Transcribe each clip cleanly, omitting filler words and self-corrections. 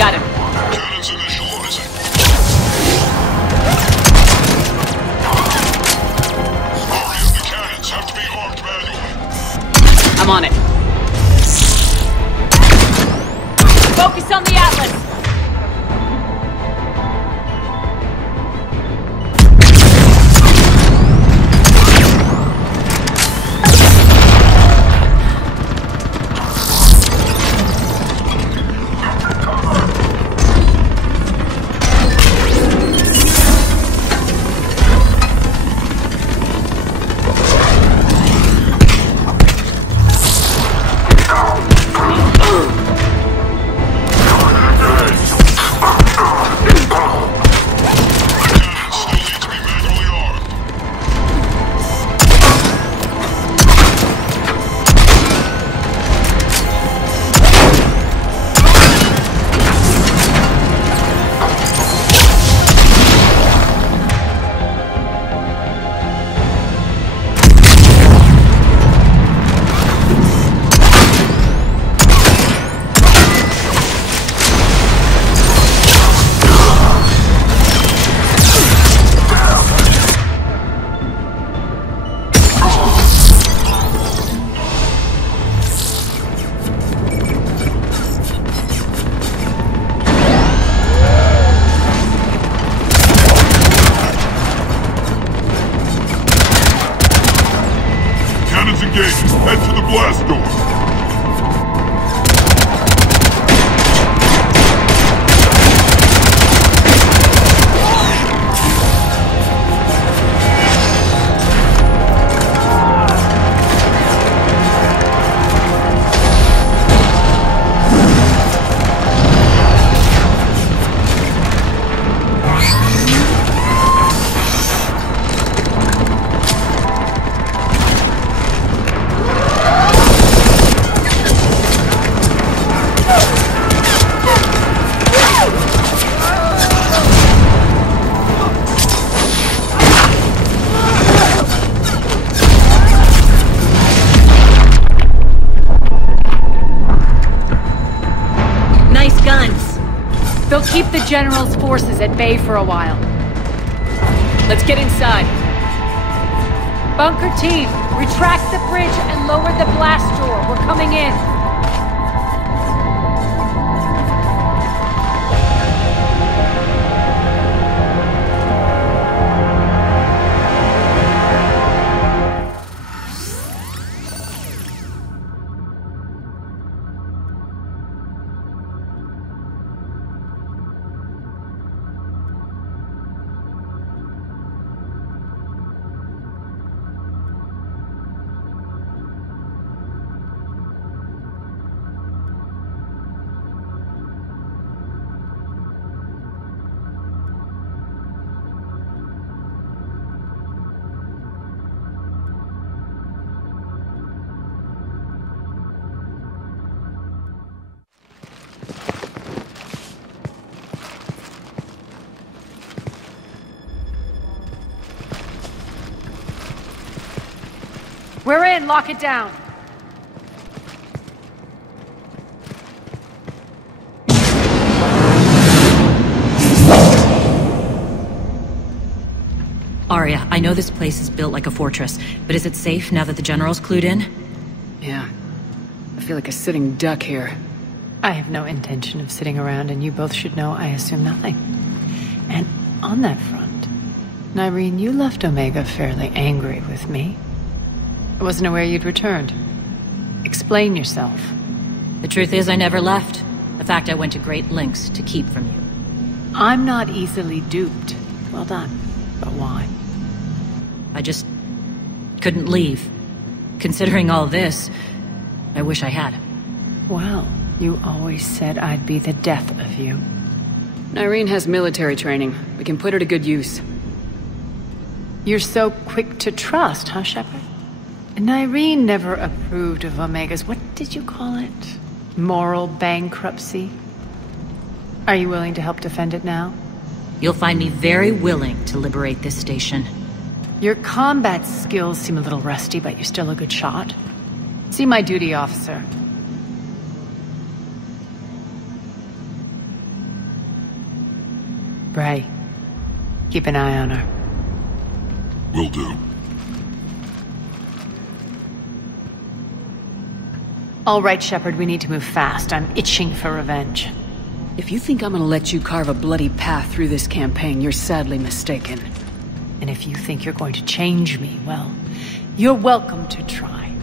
Got him. Cannons initializing. Aria, the cannons have to be armed manually. I'm on it. Focus on the Atlas! Head to the blast door. They'll keep the General's forces at bay for a while. Let's get inside. Bunker team, retract the bridge and lower the blast door. We're coming in. We're in, lock it down. Aria, I know this place is built like a fortress, but is it safe now that the General's clued in? Yeah. I feel like a sitting duck here. I have no intention of sitting around, and you both should know I assume nothing. And on that front, Nyreen, you left Omega fairly angry with me. I wasn't aware you'd returned. Explain yourself. The truth is I never left. In fact, I went to great lengths to keep from you. I'm not easily duped. Well done. But why? I just couldn't leave. Considering all this, I wish I had. Well, you always said I'd be the death of you. Nyreen has military training. We can put her to good use. You're so quick to trust, huh, Shepard? Nyreen never approved of Omega's, what did you call it? Moral bankruptcy? Are you willing to help defend it now? You'll find me very willing to liberate this station. Your combat skills seem a little rusty, but you're still a good shot. See my duty officer. Bray, keep an eye on her. Will do. All right, Shepard, we need to move fast. I'm itching for revenge. If you think I'm gonna let you carve a bloody path through this campaign, you're sadly mistaken. And if you think you're going to change me, well, you're welcome to try.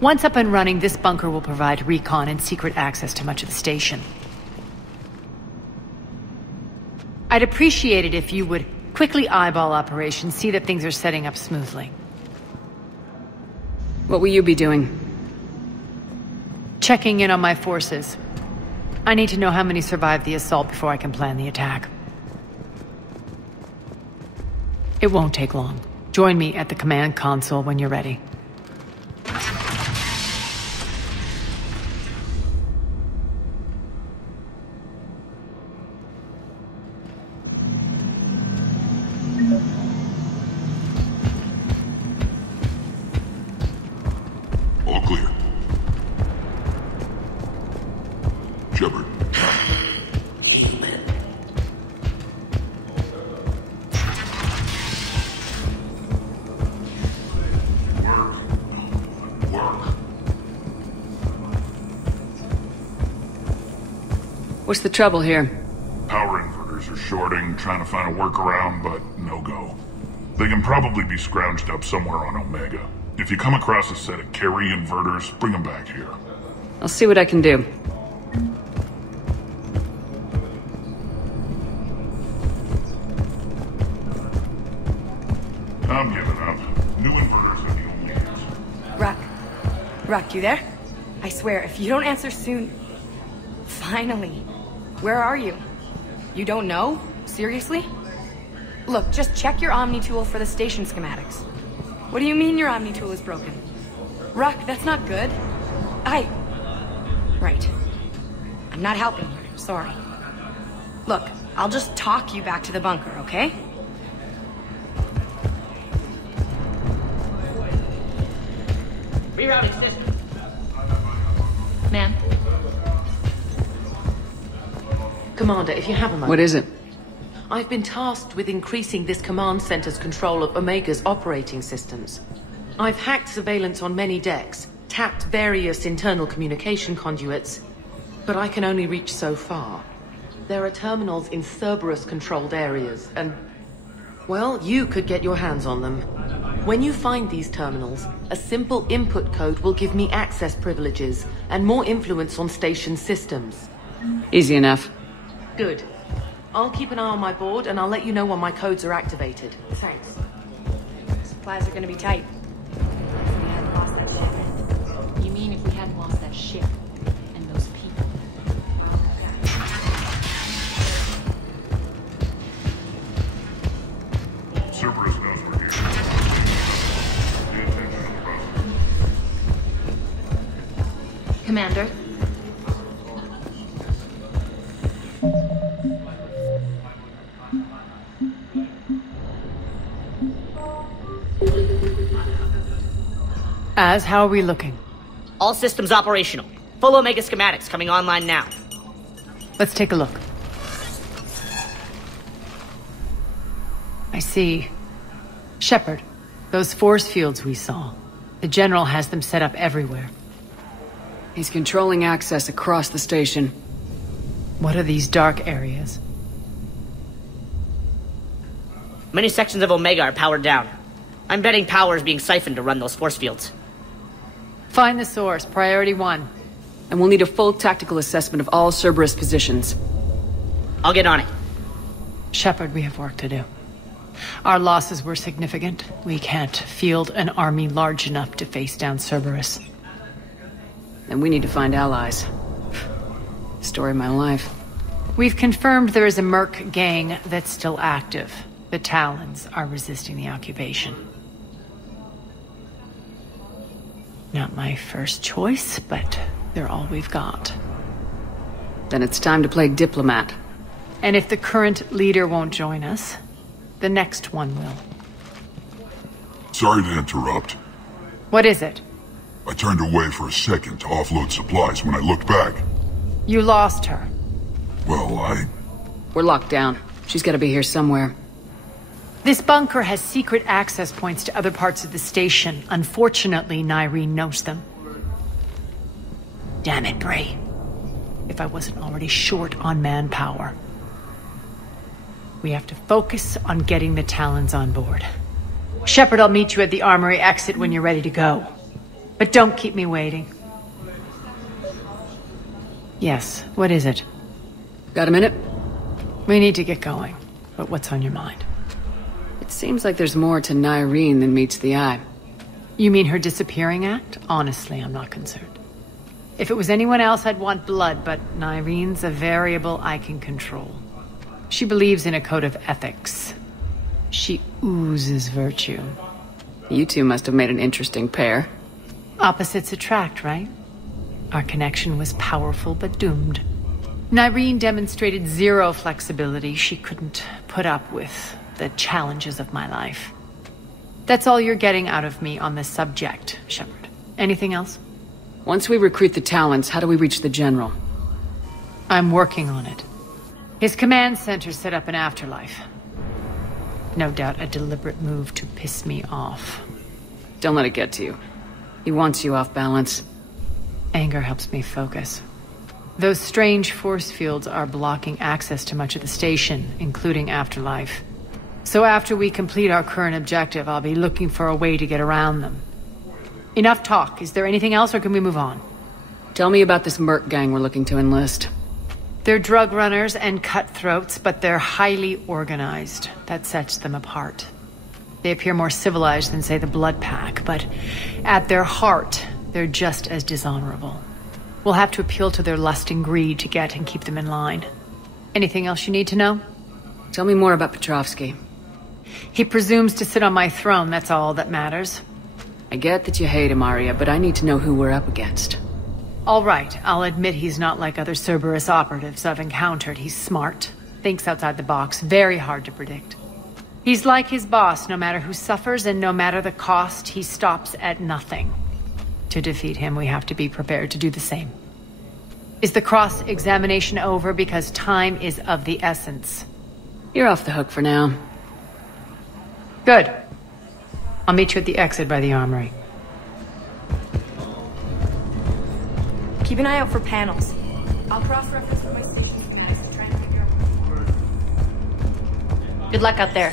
Once up and running, this bunker will provide recon and secret access to much of the station. I'd appreciate it if you would quickly eyeball operations, see that things are setting up smoothly. What will you be doing? Checking in on my forces. I need to know how many survived the assault before I can plan the attack. It won't take long. Join me at the command console when you're ready. All clear. Shepard. What's the trouble here? Power inverters are shorting, trying to find a workaround, but no go. They can probably be scrounged up somewhere on Omega. If you come across a set of carry inverters, bring them back here. I'll see what I can do. I'm giving up. New inverters are the only answer. Rock, you there? I swear, if you don't answer soon... Finally. Where are you? You don't know? Seriously? Look, just check your Omni tool for the station schematics. What do you mean your Omni tool is broken? Rock, that's not good. Right. I'm not helping here, sorry. Look, I'll just talk you back to the bunker, okay? Rerouting system. Ma'am. Commander, if you have a moment. What is it? I've been tasked with increasing this command center's control of Omega's operating systems. I've hacked surveillance on many decks, tapped various internal communication conduits, but I can only reach so far. There are terminals in Cerberus-controlled areas, and... well, you could get your hands on them. When you find these terminals, a simple input code will give me access privileges and more influence on station systems. Easy enough. Good. I'll keep an eye on my board, and I'll let you know when my codes are activated. Thanks. Supplies are gonna be tight. If we hadn't lost that ship. You mean if we hadn't lost that ship and those people? Cerberus knows we're here. Pay attention to the process. Commander? How are we looking? All systems operational. Full Omega schematics coming online now. Let's take a look. I see. Shepard, those force fields we saw. The General has them set up everywhere. He's controlling access across the station. What are these dark areas? Many sections of Omega are powered down. I'm betting power is being siphoned to run those force fields. Find the source, priority 1. And we'll need a full tactical assessment of all Cerberus positions. I'll get on it. Shepard, we have work to do. Our losses were significant. We can't field an army large enough to face down Cerberus. And we need to find allies. Story of my life. We've confirmed there is a Merc gang that's still active. The Talons are resisting the occupation. Not my first choice, but they're all we've got. Then it's time to play diplomat. And if the current leader won't join us, the next one will. Sorry to interrupt. What is it? I turned away for a second to offload supplies when I looked back. You lost her. Well, We're locked down. She's gotta be here somewhere. This bunker has secret access points to other parts of the station. Unfortunately, Nyreen knows them. Damn it, Bray. If I wasn't already short on manpower. We have to focus on getting the Talons on board. Shepard, I'll meet you at the armory exit when you're ready to go. But don't keep me waiting. Yes, what is it? Got a minute? We need to get going. But what's on your mind? It seems like there's more to Nyreen than meets the eye. You mean her disappearing act? Honestly, I'm not concerned. If it was anyone else, I'd want blood, but Nyreen's a variable I can control. She believes in a code of ethics. She oozes virtue. You two must have made an interesting pair. Opposites attract, right? Our connection was powerful but doomed. Nyreen demonstrated zero flexibility. She couldn't put up with the challenges of my life. That's all you're getting out of me on this subject, Shepard. Anything else? Once we recruit the Talons, how do we reach the General? I'm working on it. His command center set up an afterlife. No doubt a deliberate move to piss me off. Don't let it get to you. He wants you off balance. Anger helps me focus. Those strange force fields are blocking access to much of the station, including afterlife. So after we complete our current objective, I'll be looking for a way to get around them. Enough talk. Is there anything else, or can we move on? Tell me about this merc gang we're looking to enlist. They're drug runners and cutthroats, but they're highly organized. That sets them apart. They appear more civilized than, say, the Blood Pack, but at their heart, they're just as dishonorable. We'll have to appeal to their lust and greed to get and keep them in line. Anything else you need to know? Tell me more about Petrovsky. He presumes to sit on my throne, that's all that matters. I get that you hate him, Aria, but I need to know who we're up against. All right, I'll admit he's not like other Cerberus operatives I've encountered. He's smart, thinks outside the box, very hard to predict. He's like his boss, no matter who suffers and no matter the cost, he stops at nothing. To defeat him, we have to be prepared to do the same. Is the cross-examination over? Because time is of the essence. You're off the hook for now. Good. I'll meet you at the exit by the armory. Keep an eye out for panels. I'll cross-reference with my station schematics to try and figure out. Good luck out there.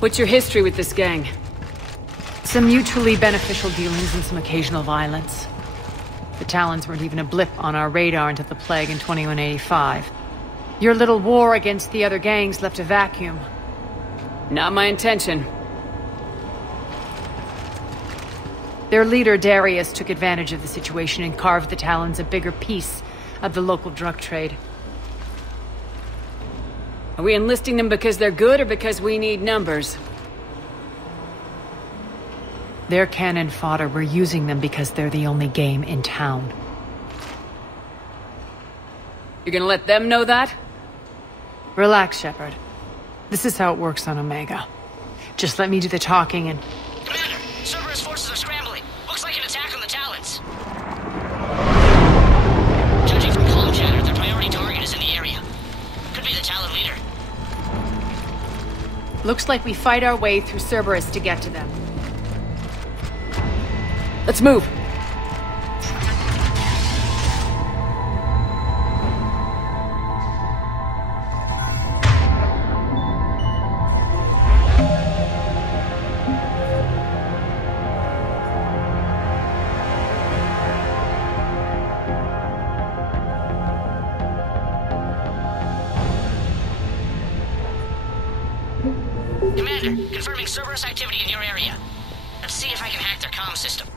What's your history with this gang? Some mutually beneficial dealings and some occasional violence. The Talons weren't even a blip on our radar until the plague in 2185. Your little war against the other gangs left a vacuum. Not my intention. Their leader, Darius, took advantage of the situation and carved the Talons a bigger piece of the local drug trade. Are we enlisting them because they're good or because we need numbers? They're cannon fodder. We're using them because they're the only game in town. You're gonna let them know that? Relax, Shepard. This is how it works on Omega. Just let me do the talking and... Commander, Cerberus forces are scrambling. Looks like an attack on the Talons. Looks like we fight our way through Cerberus to get to them. Let's move. Commander, confirming Cerberus activity in your area. Let's see if I can hack their comm system.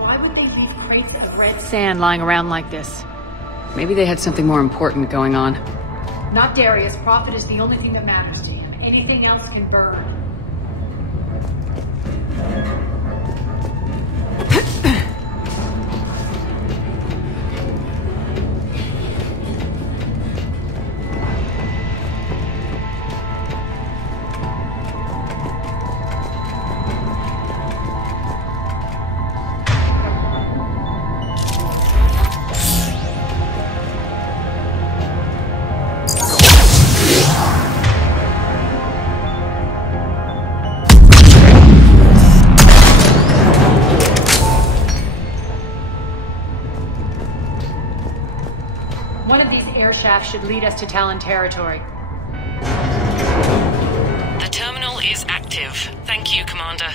Why would they leave crates of red sand lying around like this? Maybe they had something more important going on. Not Darius. Profit is the only thing that matters to him. Anything else can burn. One of these air shafts should lead us to Talon territory. The terminal is active. Thank you, Commander.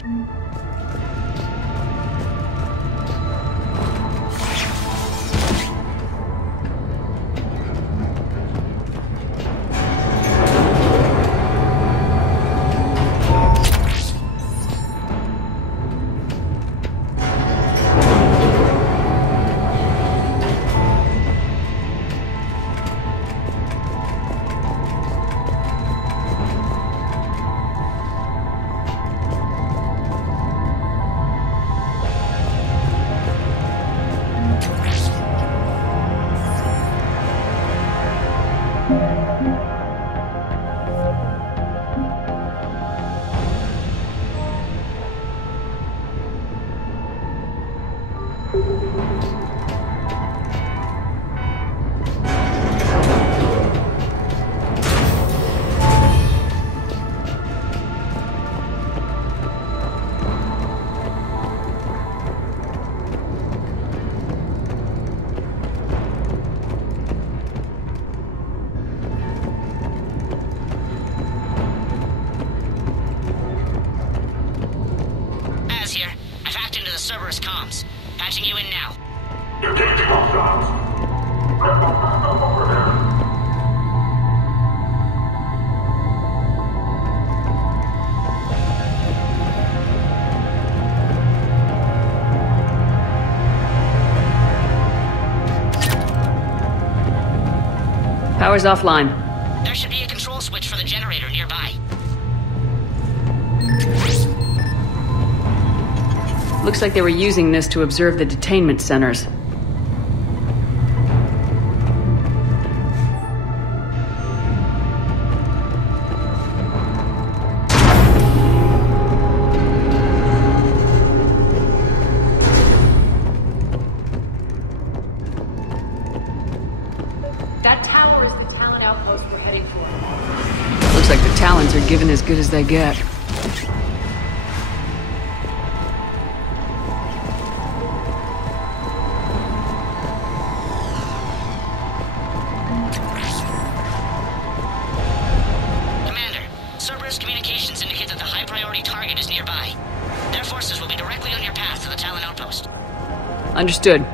Cerberus comms. Patching you in now. Engaging hostiles. Over there. Power's offline. There should be a control switch for the generator nearby. Looks like they were using this to observe the detainment centers. That tower is the Talon outpost we're heading for. Looks like the Talons are given as good as they get. Cerberus communications indicate that the high-priority target is nearby. Their forces will be directly on your path to the Talon outpost. Understood.